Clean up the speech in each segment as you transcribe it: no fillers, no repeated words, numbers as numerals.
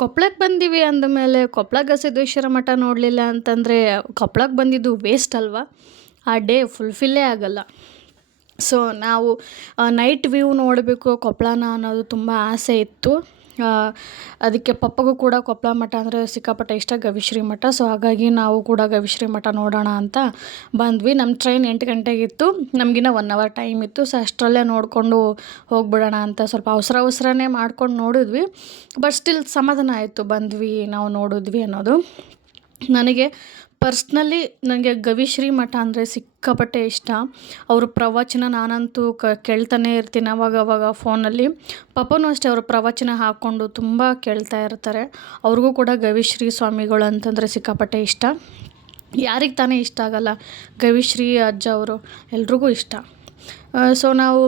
ಕೊಪ್ಪಳಕ್ಕೆ ಬಂದೀವಿ ಅಂದಮೇಲೆ ಕೊಪ್ಪಳ ಗವಿಸಿದ್ದೇಶ್ವರ ಮಠ ನೋಡಲಿಲ್ಲ ಅಂತಂದರೆ ಕೊಪ್ಪಳಕ್ಕೆ ಬಂದಿದ್ದು ವೇಸ್ಟ್ ಅಲ್ವಾ? ಆ ಡೇ ಫುಲ್ಫಿಲ್ಲೇ ಆಗಲ್ಲ. ಸೊ ನಾವು ನೈಟ್ ವ್ಯೂ ನೋಡಬೇಕು ಕೊಪ್ಪಳನ ಅನ್ನೋದು ತುಂಬ ಆಸೆ ಇತ್ತು. ಅದಕ್ಕೆ ಪಪ್ಪಗೂ ಕೂಡ ಕೊಪ್ಪಳ ಮಠ ಅಂದರೆ ಸಿಕ್ಕಾಪಟ್ಟೆ ಇಷ್ಟ, ಗವಿಶ್ರೀ ಮಠ. ಸೊ ಹಾಗಾಗಿ ನಾವು ಕೂಡ ಗವಿಶ್ರೀ ಮಠ ನೋಡೋಣ ಅಂತ ಬಂದ್ವಿ. ನಮ್ಮ ಟ್ರೈನ್ 8 ಗಂಟೆಗಿತ್ತು, ನಮಗಿನ್ನ 1 ಅವರ್ ಟೈಮ್ ಇತ್ತು. ಸೊ ಅಷ್ಟರಲ್ಲೇ ನೋಡಿಕೊಂಡು ಹೋಗ್ಬಿಡೋಣ ಅಂತ ಸ್ವಲ್ಪ ಅವಸರನೇ ಮಾಡ್ಕೊಂಡು ನೋಡಿದ್ವಿ. ಬಟ್ ಸ್ಟಿಲ್ ಸಮಾಧಾನ ಆಯಿತು, ಬಂದ್ವಿ ನಾವು ನೋಡಿದ್ವಿ ಅನ್ನೋದು. ನನಗೆ ಪರ್ಸ್ನಲಿ ನನಗೆ ಗವಿಶ್ರೀ ಮಠ ಅಂದರೆ ಸಿಕ್ಕಾಪಟ್ಟೆ ಇಷ್ಟ. ಅವ್ರ ಪ್ರವಚನ ನಾನಂತೂ ಕೇಳ್ತಾನೆ ಇರ್ತೀನಿ ಅವಾಗವಾಗ ಫೋನಲ್ಲಿ. ಪಪ್ಪನೂ ಅಷ್ಟೇ, ಅವ್ರ ಪ್ರವಚನ ಹಾಕ್ಕೊಂಡು ತುಂಬ ಕೇಳ್ತಾ ಇರ್ತಾರೆ. ಅವ್ರಿಗೂ ಕೂಡ ಗವಿಶ್ರೀ ಸ್ವಾಮಿಗಳು ಅಂತಂದರೆ ಸಿಕ್ಕಾಪಟ್ಟೆ ಇಷ್ಟ. ಯಾರಿಗೆ ತಾನೇ ಇಷ್ಟ ಆಗಲ್ಲ? ಗವಿಶ್ರೀ ಅಜ್ಜ ಅವರು ಎಲ್ರಿಗೂ ಇಷ್ಟ. ಸೊ ನಾವು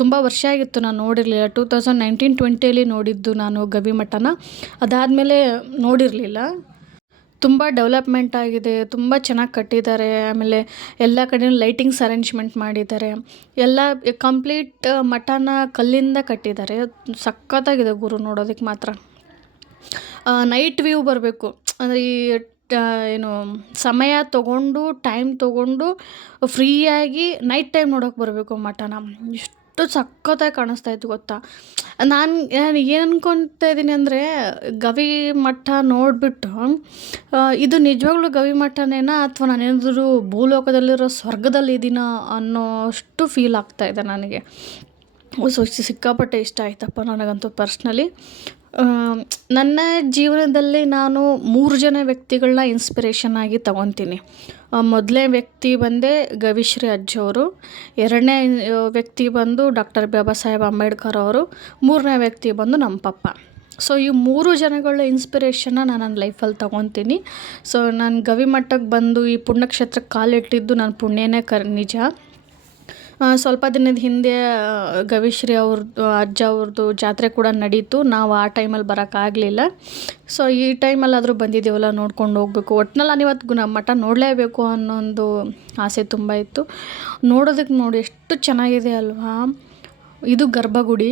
ತುಂಬ ವರ್ಷ ಆಗಿತ್ತು ನಾನು ನೋಡಿರಲಿಲ್ಲ. 2019-20 ನೋಡಿದ್ದು ನಾನು ಗವಿ ಮಠನ. ಅದಾದಮೇಲೆ ನೋಡಿರಲಿಲ್ಲ. ತುಂಬ ಡೆವಲಪ್ಮೆಂಟ್ ಆಗಿದೆ, ತುಂಬ ಚೆನ್ನಾಗಿ ಕಟ್ಟಿದ್ದಾರೆ. ಆಮೇಲೆ ಎಲ್ಲ ಕಡೆಯೂ ಲೈಟಿಂಗ್ಸ್ ಅರೇಂಜ್ಮೆಂಟ್ ಮಾಡಿದ್ದಾರೆ. ಎಲ್ಲ ಕಂಪ್ಲೀಟ್ ಮಠನ ಕಲ್ಲಿಂದ ಕಟ್ಟಿದ್ದಾರೆ. ಸಖತ್ತಾಗಿದೆ ಗುರು, ನೋಡೋದಕ್ಕೆ ಮಾತ್ರ. ನೈಟ್ ವ್ಯೂ ಬರಬೇಕು ಅಂದರೆ ಈ ಏನು ಸಮಯ ತೊಗೊಂಡು ಟೈಮ್ ತೊಗೊಂಡು ಫ್ರೀಯಾಗಿ ನೈಟ್ ಟೈಮ್ ನೋಡೋಕೆ ಬರಬೇಕು ಮಠನ. ಎಷ್ಟು ಸಖತ್ತಾಗಿ ಕಾಣಿಸ್ತಾ ಇತ್ತು ಗೊತ್ತಾ? ನಾನು ಏನು ಅಂದ್ಕೊತಾ ಇದ್ದೀನಿ ಅಂದರೆ, ಗವಿ ಮಠ ನೋಡಿಬಿಟ್ಟು ಇದು ನಿಜವಾಗ್ಲೂ ಗವಿ ಮಠನೇನಾ ಅಥವಾ ನಾನೇನಾದರೂ ಭೂಲೋಕದಲ್ಲಿರೋ ಸ್ವರ್ಗದಲ್ಲಿದ್ದೀನಾ ಅನ್ನೋಷ್ಟು ಫೀಲ್ ಆಗ್ತಾಯಿದೆ ನನಗೆ. ಸೊ ಸಿಕ್ಕಾಪಟ್ಟೆ ಇಷ್ಟ ಆಯ್ತಪ್ಪ ನನಗಂತೂ ಪರ್ಸ್ನಲಿ. ನನ್ನ ಜೀವನದಲ್ಲಿ ನಾನು 3 ಜನ ವ್ಯಕ್ತಿಗಳನ್ನ ಇನ್ಸ್ಪಿರೇಷನ್ ಆಗಿ ತಗೊತೀನಿ. ಮೊದಲನೇ ವ್ಯಕ್ತಿ ಬಂದೇ ಗವಿಶ್ರೀ ಅಜ್ಜವರು, 2ನೇ ವ್ಯಕ್ತಿ ಬಂದು ಡಾಕ್ಟರ್ ಬಾಬಾ ಸಾಹೇಬ್ ಅಂಬೇಡ್ಕರ್ ಅವರು, 3ನೇ ವ್ಯಕ್ತಿ ಬಂದು ನಮ್ಮ ಪಪ್ಪ. ಸೊ ಈ 3 ಜನಗಳ ಇನ್ಸ್ಪಿರೇಷನ್ನ ನಾನು ನನ್ನ ಲೈಫಲ್ಲಿ ತೊಗೊತೀನಿ. ಸೊ ನಾನು ಗವಿ ಮಠಕ್ಕೆ ಬಂದು ಈ ಪುಣ್ಯಕ್ಷೇತ್ರಕ್ಕೆ ಕಾಲಿಟ್ಟಿದ್ದು ನನ್ನ ಪುಣ್ಯನೇ ನಿಜ. ಸ್ವಲ್ಪ ದಿನದ ಹಿಂದೆ ಗವಿಶ್ರೀ ಅವ್ರದ್ದು ಅಜ್ಜ ಅವ್ರದ್ದು ಜಾತ್ರೆ ಕೂಡ ನಡೀತು. ನಾವು ಆ ಟೈಮಲ್ಲಿ ಬರೋಕ್ಕಾಗಲಿಲ್ಲ. ಸೊ ಈ ಟೈಮಲ್ಲಾದರೂ ಬಂದಿದ್ದೀವಲ್ಲ, ನೋಡ್ಕೊಂಡು ಹೋಗ್ಬೇಕು. ಒಟ್ನಲ್ಲಿ ನಾನು ಇವತ್ತು ನಮ್ಮ ಮಠ ನೋಡಲೇಬೇಕು ಅನ್ನೋ ಒಂದು ಆಸೆ ತುಂಬ ಇತ್ತು. ನೋಡೋದಕ್ಕೆ ನೋಡಿ ಎಷ್ಟು ಚೆನ್ನಾಗಿದೆ ಅಲ್ವಾ? ಇದು ಗರ್ಭಗುಡಿ,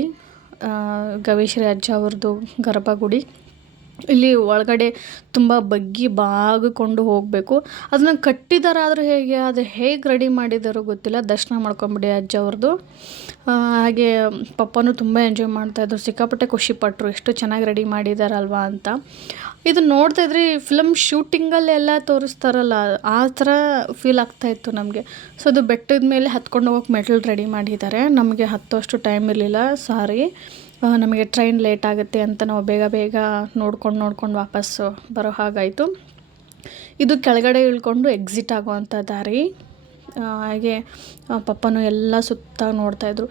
ಗವಿಶ್ರೀ ಅಜ್ಜ ಅವ್ರದ್ದು ಗರ್ಭಗುಡಿ. ಇಲ್ಲಿ ಒಳಗಡೆ ತುಂಬ ಬಾಗಿಕೊಂಡು ಹೋಗಬೇಕು. ಅದನ್ನ ಕಟ್ಟಿದಾರಾದರೂ ಹೇಗೆ, ಅದು ಹೇಗೆ ರೆಡಿ ಮಾಡಿದಾರೋ ಗೊತ್ತಿಲ್ಲ. ದರ್ಶನ ಮಾಡ್ಕೊಂಬಿಡಿ ಅಜ್ಜ ಅವ್ರದ್ದು. ಹಾಗೆ ಪಪ್ಪನೂ ತುಂಬ ಎಂಜಾಯ್ ಮಾಡ್ತಾಯಿದ್ರು, ಸಿಕ್ಕಾಪಟ್ಟೆ ಖುಷಿಪಟ್ಟರು ಎಷ್ಟು ಚೆನ್ನಾಗಿ ರೆಡಿ ಮಾಡಿದಾರಲ್ವಾ ಅಂತ. ಇದು ನೋಡ್ತಾಯಿದ್ರೆ ಫಿಲಮ್ ಶೂಟಿಂಗಲ್ಲೆಲ್ಲ ತೋರಿಸ್ತಾರಲ್ಲ, ಆ ಥರ ಫೀಲ್ ಆಗ್ತಾಯಿತ್ತು ನಮಗೆ. ಸೊ ಅದು ಬೆಟ್ಟದ ಮೇಲೆ ಹತ್ಕೊಂಡು ಹೋಗೋಕೆ ಮೆಟಲ್ ರೆಡಿ ಮಾಡಿದ್ದಾರೆ. ನಮಗೆ ಹತ್ತೋಷ್ಟು ಟೈಮ್ ಇರಲಿಲ್ಲ, ಸಾರಿ. ನಮಗೆ ಟ್ರೈನ್ ಲೇಟ್ ಆಗುತ್ತೆ ಅಂತ ನಾವು ಬೇಗ ನೋಡ್ಕೊಂಡು ವಾಪಸ್ಸು ಬರೋ ಹಾಗಾಯಿತು. ಇದು ಕೆಳಗಡೆ ಇಳ್ಕೊಂಡು ಎಕ್ಸಿಟ್ ಆಗುವಂಥ ದಾರಿ. ಹಾಗೆ ಪಪ್ಪನೂ ಎಲ್ಲ ಸುತ್ತ ನೋಡ್ತಾಯಿದ್ರು.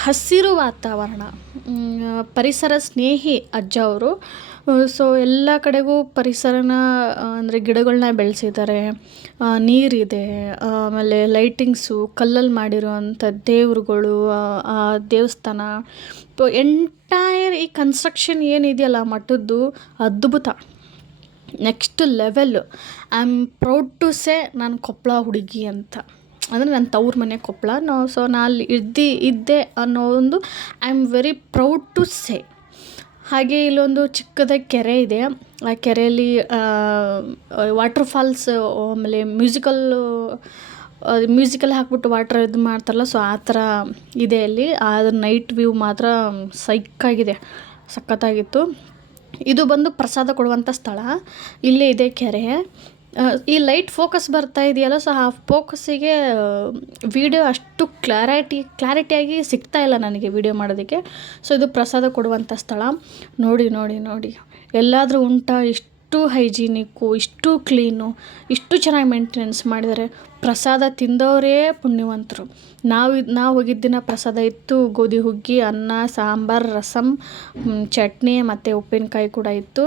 ಹಸಿರು ವಾತಾವರಣ, ಪರಿಸರ ಸ್ನೇಹಿ ಅಜ್ಜ ಅವರು. ಸೊ ಎಲ್ಲ ಕಡೆಗೂ ಪರಿಸರನ ಅಂದರೆ ಗಿಡಗಳನ್ನ ಬೆಳೆಸಿದ್ದಾರೆ, ನೀರಿದೆ, ಆಮೇಲೆ ಲೈಟಿಂಗ್ಸು, ಕಲ್ಲಲ್ಲಿ ಮಾಡಿರುವಂಥ ದೇವ್ರುಗಳು, ಆ ದೇವಸ್ಥಾನ, ಎಂಟೈರ್ ಈ ಕನ್ಸ್ಟ್ರಕ್ಷನ್ ಏನಿದೆಯಲ್ಲ ಮಠದ್ದು, ಅದ್ಭುತ, next level. I am proud to say ನಾನು ಕೊಪ್ಪಳ ಹುಡುಗಿ ಅಂತ. ಅಂದರೆ ನನ್ನ ತವ್ರ ಮನೆ ಕೊಪ್ಪಳ. ಸೊ ನಾನು ಅಲ್ಲಿ ಇದ್ದೆ ಅನ್ನೋ ಒಂದು I am very proud to say. ಹಾಗೆ ಇಲ್ಲೊಂದು ಚಿಕ್ಕದಾಗಿ ಕೆರೆ ಇದೆ. ಆ ಕೆರೆಯಲ್ಲಿ ವಾಟರ್ ಫಾಲ್ಸ್, ಆಮೇಲೆ ಮ್ಯೂಸಿಕಲ್ ಹಾಕ್ಬಿಟ್ಟು ವಾಟರ್ ಇದು ಮಾಡ್ತಾರಲ್ಲ, ಸೊ ಆ ಥರ ಇದೆ ಅಲ್ಲಿ. ಅದು ನೈಟ್ ವ್ಯೂ ಮಾತ್ರ ಸೈಕ್ಕಾಗಿದೆ, ಸಖತ್ತಾಗಿತ್ತು. ಇದು ಬಂದು ಪ್ರಸಾದ ಕೊಡುವಂಥ ಸ್ಥಳ. ಇಲ್ಲೇ ಇದೆ ಕೆರೆ. ಈ ಲೈಟ್ ಫೋಕಸ್ ಬರ್ತಾ ಇದೆಯಲ್ಲ, ಸೊ ಆ ಫೋಕಸ್ಸಿಗೆ ವಿಡಿಯೋ ಅಷ್ಟು ಕ್ಲಾರಿಟಿಯಾಗಿ ಸಿಗ್ತಾ ಇಲ್ಲ ನನಗೆ ವಿಡಿಯೋ ಮಾಡೋದಕ್ಕೆ. ಸೊ ಇದು ಪ್ರಸಾದ ಕೊಡುವಂಥ ಸ್ಥಳ. ನೋಡಿ ಎಲ್ಲಾದರೂ ಉಂಟಾ? ಇಷ್ಟು ಹೈಜೀನಿಕ್ಕು, ಇಷ್ಟು ಕ್ಲೀನು, ಇಷ್ಟು ಚೆನ್ನಾಗಿ ಮೇಂಟೆನೆನ್ಸ್ ಮಾಡಿದ್ದಾರೆ. ಪ್ರಸಾದ ತಿಂದವರೇ ಪುಣ್ಯವಂತರು. ನಾವು ಹೋಗಿದ್ದ ದಿನ ಪ್ರಸಾದ ಇತ್ತು, ಗೋಧಿ ಹುಗ್ಗಿ, ಅನ್ನ, ಸಾಂಬಾರು, ರಸಮ್, ಚಟ್ನಿ ಮತ್ತು ಉಪ್ಪಿನಕಾಯಿ ಕೂಡ ಇತ್ತು.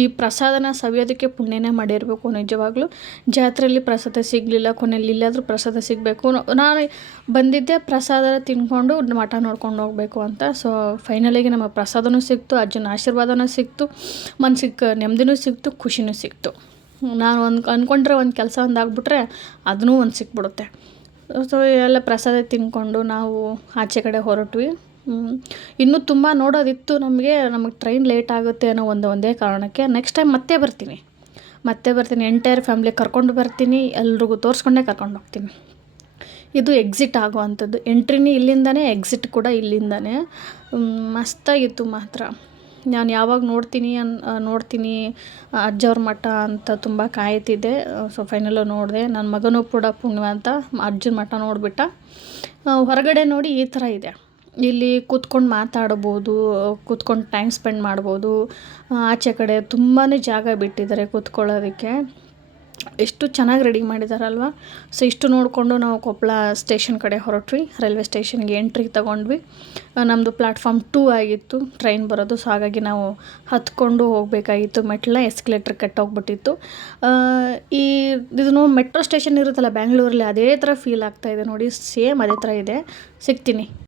ಈ ಪ್ರಸಾದನ ಸವಿಯೋದಕ್ಕೆ ಪುಣ್ಯನೇ ಮಾಡಿರಬೇಕು ನಿಜವಾಗ್ಲೂ. ಜಾತ್ರೆಯಲ್ಲಿ ಪ್ರಸಾದ ಸಿಗಲಿಲ್ಲ, ಕೊನೆಯಲ್ಲಿ ಇಲ್ಲಾದರೂ ಪ್ರಸಾದ ಸಿಗಬೇಕು. ನಾನು ಬಂದಿದ್ದೆ ಪ್ರಸಾದ ತಿಂದ್ಕೊಂಡು ಮಠ ನೋಡ್ಕೊಂಡು ಹೋಗಬೇಕು ಅಂತ. ಸೊ ಫೈನಲಿಗೆ ನಮಗೆ ಪ್ರಸಾದನೂ ಸಿಕ್ತು, ಅಜ್ಜನ ಆಶೀರ್ವಾದನೂ ಸಿಕ್ತು, ಮನ್ಸಿಗೆ ನೆಮ್ಮದಿನೂ ಸಿಕ್ತು, ಖುಷಿನೂ ಸಿಕ್ತು. ನಾನು ಅಂದ್ಕೊಂಡ್ರೆ ಒಂದು ಕೆಲಸ ಆಗ್ಬಿಟ್ರೆ ಅದನ್ನೂ ಒಂದು ಸಿಕ್ಬಿಡುತ್ತೆ. ಸೊ ಎಲ್ಲ ಪ್ರಸಾದ ತಿಂದ್ಕೊಂಡು ನಾವು ಆಚೆ ಕಡೆ ಹೊರಟ್ವಿ. ಇನ್ನೂ ತುಂಬ ನೋಡೋದಿತ್ತು ನಮಗೆ ಟ್ರೈನ್ ಲೇಟ್ ಆಗುತ್ತೆ ಅನ್ನೋ ಒಂದೇ ಕಾರಣಕ್ಕೆ ನೆಕ್ಸ್ಟ್ ಟೈಮ್ ಮತ್ತೆ ಬರ್ತೀನಿ ಎಂಟೈರ್ ಫ್ಯಾಮ್ಲಿ ಕರ್ಕೊಂಡು ಬರ್ತೀನಿ, ಎಲ್ರಿಗೂ ತೋರಿಸ್ಕೊಂಡೇ ಕರ್ಕೊಂಡು ಹೋಗ್ತೀನಿ. ಇದು ಎಕ್ಸಿಟ್ ಆಗುವಂಥದ್ದು, ಎಂಟ್ರಿನೇ ಇಲ್ಲಿಂದನೇ, ಎಕ್ಸಿಟ್ ಕೂಡ ಇಲ್ಲಿಂದನೇ. ಮಸ್ತಾಗಿತ್ತು ಮಾತ್ರ. ನಾನು ಯಾವಾಗ ನೋಡ್ತೀನಿ ಅಜ್ಜವ್ರ ಮಠ ಅಂತ ತುಂಬ ಕಾಯ್ತಿದ್ದೆ. ಸೊ ಫೈನಲ್ಲು ನೋಡಿದೆ. ನನ್ನ ಮಗನೂ ಕೂಡ ಪುಣ್ಯವಂತ ಅಜ್ಜನ ಮಠ ನೋಡಿಬಿಟ್ಟ. ಹೊರಗಡೆ ನೋಡಿ ಈ ಥರ ಇದೆ. ಇಲ್ಲಿ ಕೂತ್ಕೊಂಡು ಮಾತಾಡ್ಬೋದು, ಕೂತ್ಕೊಂಡು ಟೈಮ್ ಸ್ಪೆಂಡ್ ಮಾಡ್ಬೋದು. ಆಚೆ ಕಡೆ ತುಂಬಾ ಜಾಗ ಬಿಟ್ಟಿದ್ದಾರೆ ಕೂತ್ಕೊಳ್ಳೋದಕ್ಕೆ. ಎಷ್ಟು ಚೆನ್ನಾಗಿ ರೆಡಿ ಮಾಡಿದಾರಲ್ವ. ಸೊ ಇಷ್ಟು ನೋಡಿಕೊಂಡು ನಾವು ಕೊಪ್ಪಳ ಸ್ಟೇಷನ್ ಕಡೆ ಹೊರಟ್ವಿ. ರೈಲ್ವೆ ಸ್ಟೇಷನ್ಗೆ ಎಂಟ್ರಿ ತಗೊಂಡ್ವಿ. ನಮ್ಮದು ಪ್ಲ್ಯಾಟ್ಫಾರ್ಮ್ 2 ಆಗಿತ್ತು ಟ್ರೈನ್ ಬರೋದು. ಸೊ ಹಾಗಾಗಿ ನಾವು ಹತ್ಕೊಂಡು ಹೋಗಬೇಕಾಗಿತ್ತು. ಮೆಟ್ಲ ಎಸ್ಕಲೇಟ್ರ್ ಕೆಟ್ಟೋಗ್ಬಿಟ್ಟಿತ್ತು. ಇದನ್ನು ಮೆಟ್ರೋ ಸ್ಟೇಷನ್ ಇರುತ್ತಲ್ಲ ಬ್ಯಾಂಗ್ಳೂರಲ್ಲಿ, ಅದೇ ಥರ ಫೀಲ್ ಆಗ್ತಾಯಿದೆ ನೋಡಿ. ಸೇಮ್ ಅದೇ ಥರ ಇದೆ. ಸಿಗ್ತೀನಿ.